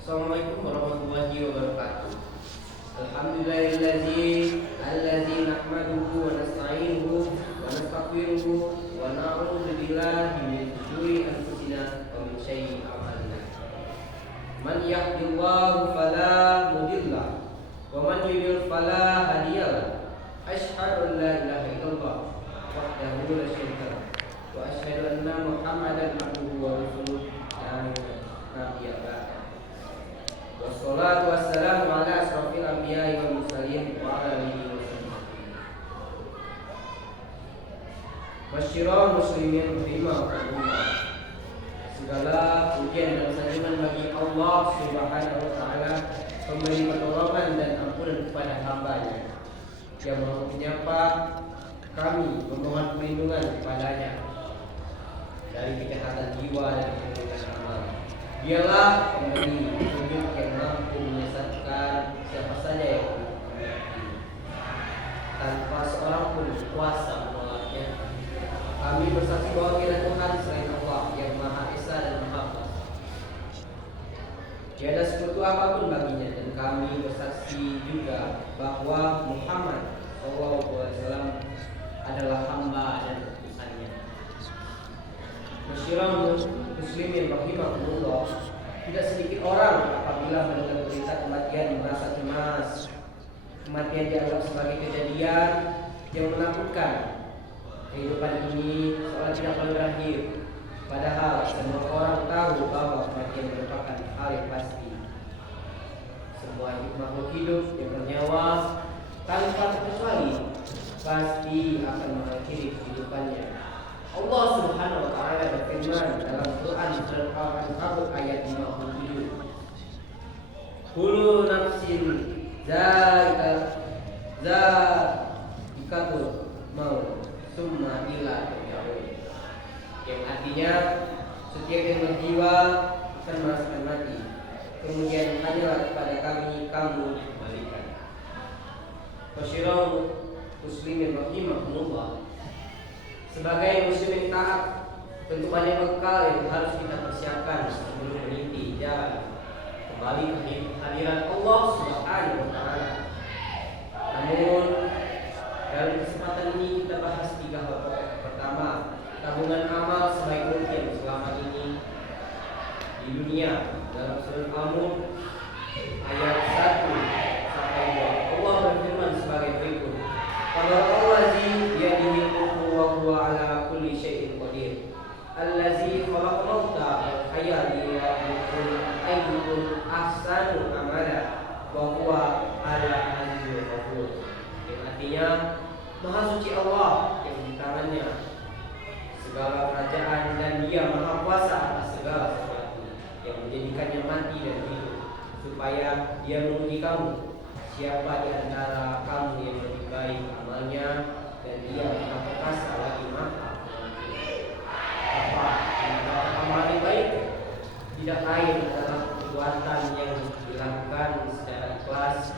Assalamualaikum warahmatullahi wabarakatuh. Alhamdulillahi nahmaduhu wa nasta'inuhu wa nastaghfiruhu wa na'udzu billahi min syururi anfusina wa min sayyi'ati a'malina. Man yahdihillahu fala mudilla wa man yudlil fala hadiyalah. Asyhadu an la ilaha illallah wahdahu la syarika lah wa asyhadu anna Muhammadan abduhu wa rasuluh la nabiyya ba'da. Wassalatu wassalamu ala asrofil anbiya'i wal mursalin wa ala alihi wa sahbihi. Masyiral muslimin rahimahumullah. Segala pujian dan sanjungan bagi Allah Subhanahu wa taala, pemberi pertolongan dan ampunan kepada hamba-Nya yang menyapa kami, memohon perlindungan kepadanya dari kejahatan jiwa dan keburukan amal. Dialah pemberi petunjuk yang mampu menyesatkan siapa saja yang menghendaki, tanpa seorang pun kuasa menolaknya. Kami bersaksi bahwa tiada Tuhan selain Allah yang Maha Esa dan Maha Kuasa. Tiada sekutu apapun baginya, dan kami bersaksi juga bahwa Muhammad SAW adalah hamba dan utusannya. Masyiral muslimin rahimahumullah, tidak sedikit orang apabila mendengar berita kematian merasa cemas. Kematian dianggap sebagai kejadian yang menakutkan. Kehidupan ini seolah tidak akan berakhir, padahal semua orang tahu bahwa kematian merupakan hal yang pasti. Semua makhluk hidup yang bernyawa tanpa terkecuali pasti akan mengakhiri kehidupannya. Allah Subhanahu wa taala berfirman dalam Quran surat Al-Ankabut ayat 57. Kullu nafsin za'iqatul maut tsumma ila turja'un. Yang artinya setiap yang berjiwa akan merasakan mati, kemudian hanyalah kepada kami kamu dikembalikan. Masyiral muslimin rahimahumullah, sebagai muslim yang taat, tentu banyak bekal yang harus kita persiapkan sebelum meniti jalan kembali ke hadirat Allah Subhanahu wa taala. Namun dalam kesempatan ini kita bahas 3 hal pokok. Pertama, tabungan amal sebaik mungkin selama ini di dunia. Dalam surah Al-Mulk ayat 1 sampai 2, Allah berfirman sebagai berikut. Allazi biyadihi mulku wa huwa ala kulli syai'in qadir. Allazi khalaqa mauta wal hayata liyabluwakum ayyukum ahsanu amala wa huwa ala azizul ghafur. Yang artinya, Maha suci Allah yang di tangannya segala kerajaan, dan Dia Maha kuasa atas segala sesuatu, yang menjadikannya mati dan hidup, supaya Dia menguji kamu siapa di antara kamu yang lebih baik amalnya, dan Dia Maha perkasa lagi Maha pengampun. Apa amal yang baik? Tidak lain adalah perbuatan yang dilakukan secara ikhlas,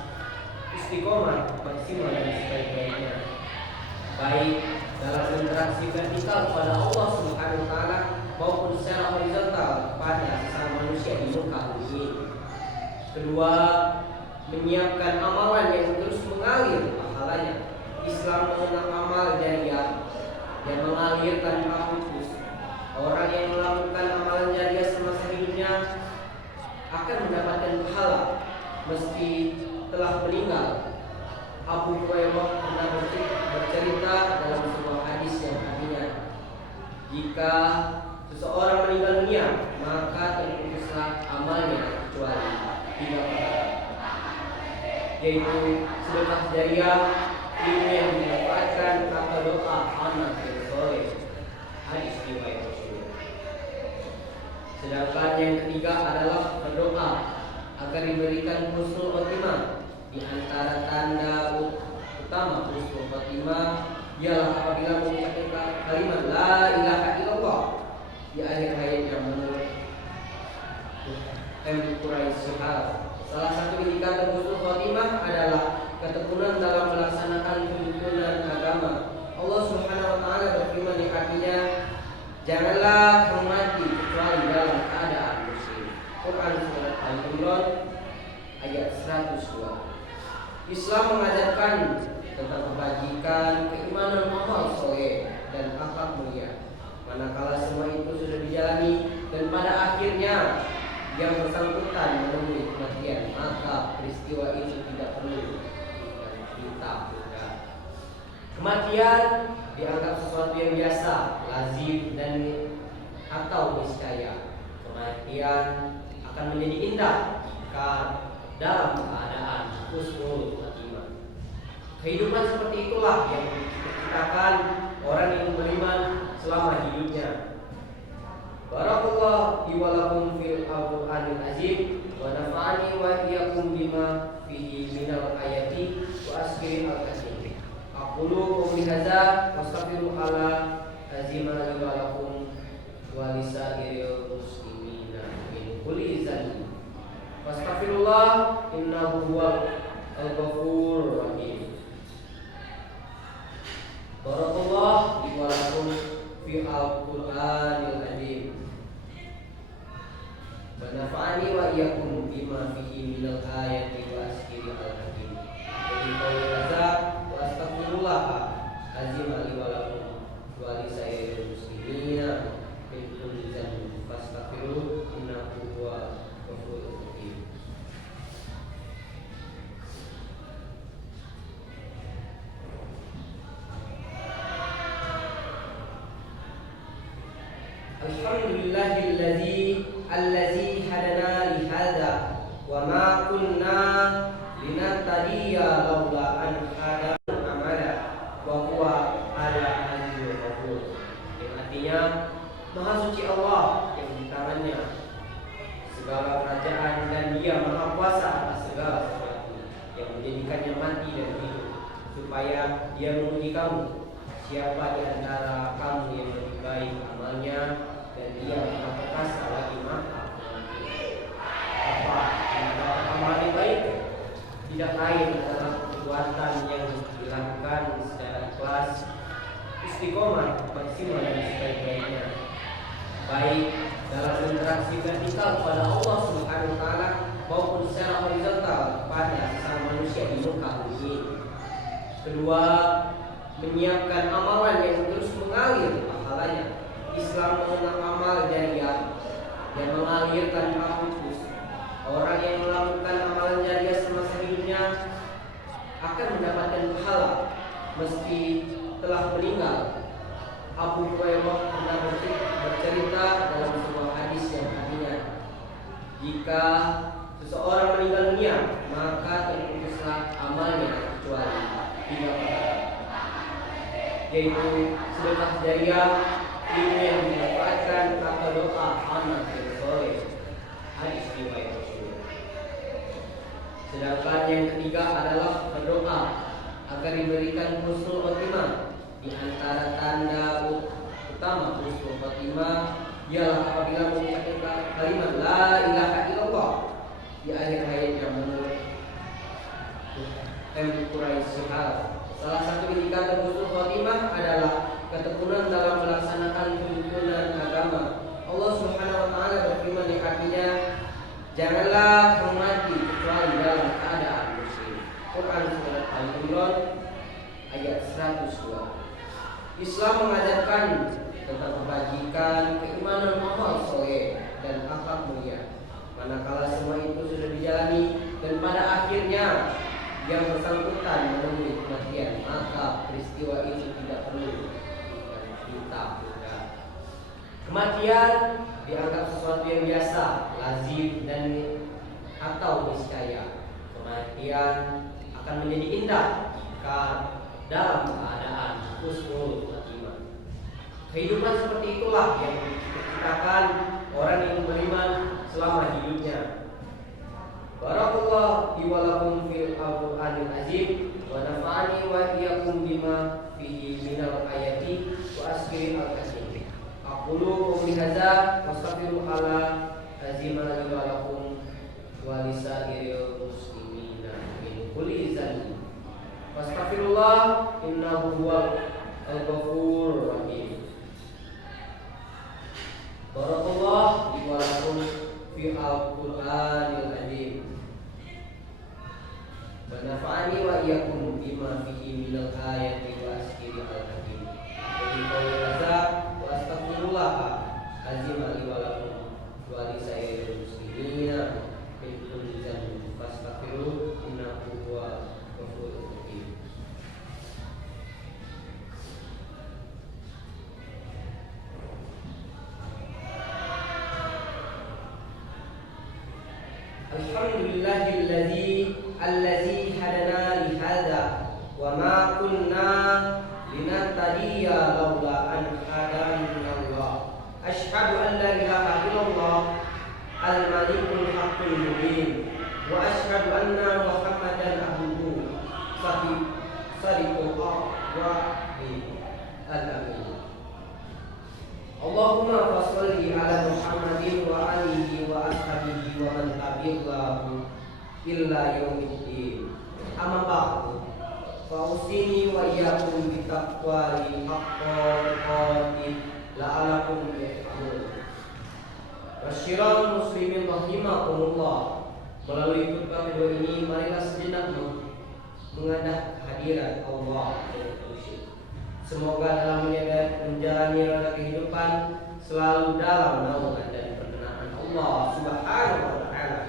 istiqomah, maksimal dan sebaik-baiknya, baik dalam interaksi vertikal kepada Allah Subhanahu wa taala maupun secara horizontal kepada sesama manusia di muka bumi ini. Kedua, menyiapkan amalan yang terus mengalir pahalanya. Islam mengenal amal jariah yang mengalir tanpa putus. Orang yang melakukan amalan jariah semasa hidupnya akan mendapatkan pahala meski telah meninggal. Abu Hurairah pernah bercerita dalam sebuah hadis yang artinya, jika seseorang meninggal dunia maka terputuslah amalnya kecuali 3 perkara, yaitu sedekah jariah, ilmu yang dimanfaatkan, atau doa anak yang soleh. Hadis riwayat Muslim. Sedangkan yang ketiga adalah berdoa agar diberikan husnul khotimah. Di antara tanda utama husnul khotimah ialah apabila mengucapkan kalimat la ilaha illallah di akhir hayat yang menurut Quraish. Salah satu indikator husnul khotimah adalah ketekunan dalam melaksanakan tuntunan agama. Allah Subhanahu wa taala berfirman yang artinya, janganlah kamu mati kecuali dalam keadaan muslim. Quran Surat Al-Imran ayat 102. Islam mengajarkan tentang kebajikan, keimanan, amal soleh, dan akhlak mulia. Manakala semua itu sudah dijalani dan pada akhirnya yang bersangkutan menemui kematian, maka peristiwa itu tidak perlu ditakutkan. Kematian dianggap sesuatu yang biasa, lazim, dan atau niscaya. Kematian akan menjadi indah jika dalam keadaan husnul khotimah. Kehidupan seperti itulah yang diciptakan orang yang beriman selama hidupnya. Barakallahu li wa lakum fil Qur'anil azim wa nafa'ani wa iyyakum bima fihi minal ayati wa asril al-karim. Aqulu qawli hadza wastaghfirullaha azim li wa lakum wa lisairil muslimina min kulli dhanbin. Wastaghfirullah innahu huwal ghafurur rahim. Barakallahu li wa lakum fi al-Qur'anil azim. Wa nafa'ani wa iyyakum bima fihi minal ayati wa asril al-hakim. Wa qawli hadza wa astaghfirullah azim li wa lakum wa lisairil muslimina min kulli dhanbin. Fastaghfiruhu innahu huwal ghafurur rahim. Alhamdulillahi hadana li hadza wa ma kunna linahtadiya laula an hadana amala wa huwa ala azizul ghafur. Yang artinya Maha suci Allah yang di tangannya segala kerajaan dan Dia Maha kuasa atas segala sesuatu, yang menjadikannya mati dan hidup supaya Dia menguji kamu siapa di antara kamu yang lebih baik amalnya, dan Dia Maha perkasa lagi Maha pengampun. Apa yang dapat amal yang baik tidak lain adalah perbuatan yang dilakukan secara ikhlas, istiqomah, maksimal dan sebaik-baiknya, baik dalam interaksi vertikal kepada Allah Subhanahu wa taala maupun secara horizontal kepada sesama manusia di muka bumi ini. Kedua, menyiapkan amalan yang terus mengalir pahalanya. Islam mengenal amal jariah yang mengalirkan kampus. Orang yang melakukan amalan jariah semasa hidupnya akan mendapatkan pahala meski telah meninggal. Abu Hurairah pernah bercerita dalam sebuah hadis yang artinya, jika seseorang meninggal dunia maka terputuslah amalnya kecuali 3 perkara, yaitu sedekah jariah, ilmu yang dimanfaatkan, atau doa anak yang soleh. Hadis riwayat Muslim. Sedangkan yang ketiga adalah berdoa agar diberikan husnul khotimah. Di antara tanda utama husnul khotimah ialah apabila mengucapkan kalimat la ilaha illallah di akhir hayatnya menurut Quraisy. Salah satu indikator husnul khotimah adalah ketekunan dalam melaksanakan tuntunan agama. Allah Subhanahu wa taala berfirman yang artinya, janganlah kamu mati kecuali dalam keadaan muslim. Quran Surat Al-Imran ayat 102. Islam mengajarkan tentang kebajikan, keimanan, amal soleh, dan akhlak mulia. Manakala semua itu sudah dijalani dan pada akhirnya yang bersangkutan menemui kematian, maka peristiwa itu tidak perlu ditakutkan. Kematian dianggap sesuatu yang biasa, lazim, dan atau niscaya. Kematian akan menjadi indah jika dalam keadaan husnul khotimah. Kehidupan seperti itulah yang diciptakan orang yang beriman selama hidupnya. Barakallahu li wa lakum fil Qur'anil azim wa nafa'ani wa iyyakum bima fihi minal ayati wa asril al-karim. Aqulu qawli hadza wastaghfirullaha azim li wa lakum wa lisairil muslimina min kulli dhanbin. Wastaghfirullah innahu huwal ghafurur rahim. Barakallahu li wa lakum fi fi al-Qur'anil azim. Wa nafa'ani wa iyyakum bima fihi minal ayati wa askiri al-hakim. Jadi qawli hadza wa astaghfirullah azim li wa lakum wa li sayyidil muslimina min kulli dhanbin fastaghfiruhu innahu huwal ghafurur rahim. Alhamdulillahi hadana li hadza wa ma kunna linahtadiya laula an hadana Allah. Asyhadu an la ilaha illallah al-malikul haqqul mubin wa asyhadu anna Muhammadan abduhu sadiqullah wa al-amin. Allahumma shalli ala Muhammadin wa alihi wa ashabihi wa man tabi'ahu illa yaumiddin. Amma ba'du. Fa usini wa iyyakum bi taqwali haqqi la'alakum tuflihun. Wasyiral muslimin rahimakumullah. Melalui khutbah kedua ini marilah sejenak mengadah kehadiran Allah yang khusyuk. Semoga dalam menjalani roda kehidupan selalu dalam naungan dan perkenan Allah Subhanahu wa taala.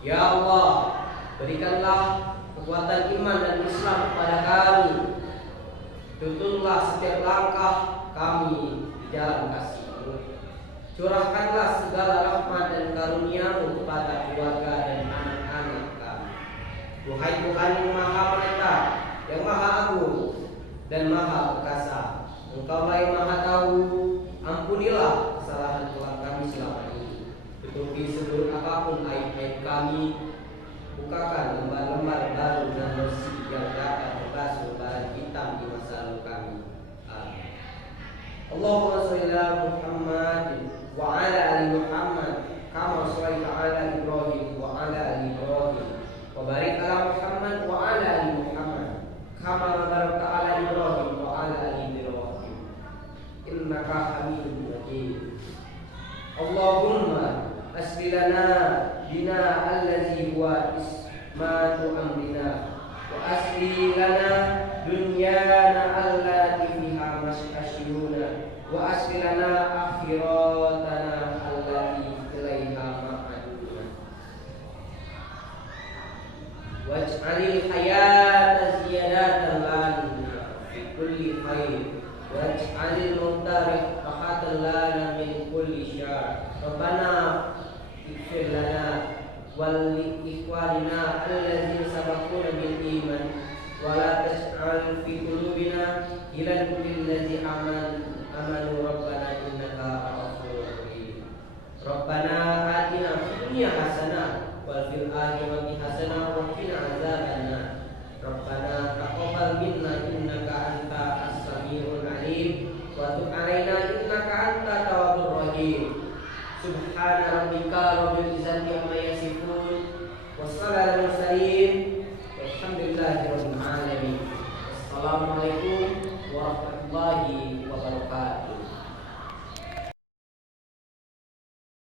Ya Allah, berikanlah kekuatan iman dan Islam kepada kami. Tuntunlah setiap langkah kami di jalan kasih-Mu. Curahkanlah segala rahmat dan karunia-Mu kepada keluarga dan anak-anak kami. Duhai Tuhan yang Maha Menetap, yang Maha Agung dan Maha Perkasa, Engkaulah yang Maha Tahu. Ampunilah kesalahan kami selama ini. Tutupi seluruh apapun aib-aib kami. Bukakan lembar-lembar baru dan bersih yang dapat membasuh lembaran hitam di masa lalu kami. Amin. Allahumma sholli ala Muhammad wa ala ali Muhammad kama shallaita ala Ibrahim wa ala ali Ibrahim wa barik ala Muhammad wa ala ali Muhammad kama barakta ala Ibrahim wa ala ali Ibrahim innaka Hamidum Majid. Allahumma asli lana bina allazi huwa ismatu amrina wa asli lana dunyana allati fiha mashashiruna wa asli lana akhiratana allati ilaiha ma'aduna waj'alil hayata ziyadatan lana fi kulli khair waj'alil mauta rahatan lana min kulli syarr. Rabbana ighfir lana wal ikhwanina allazina sabaquna bil iman wa la taj'al fi qulubina ghillan lil ladzina amanu rabbana innaka ghafurur rahim. Rabbana atina fid dunya hasanah wal fil akhirati hasanah wa qina azabannar. Rabbana taqabbal minna innaka anta as-sami'ul 'alim wa tub 'alaina innaka antat tawwabur rahim. Subhana rabbika rabbil izzati amma yasifun wassalamu mursalin walhamdulillahi rabbil alamin. Assalamualaikum warahmatullahi wabarakatuh.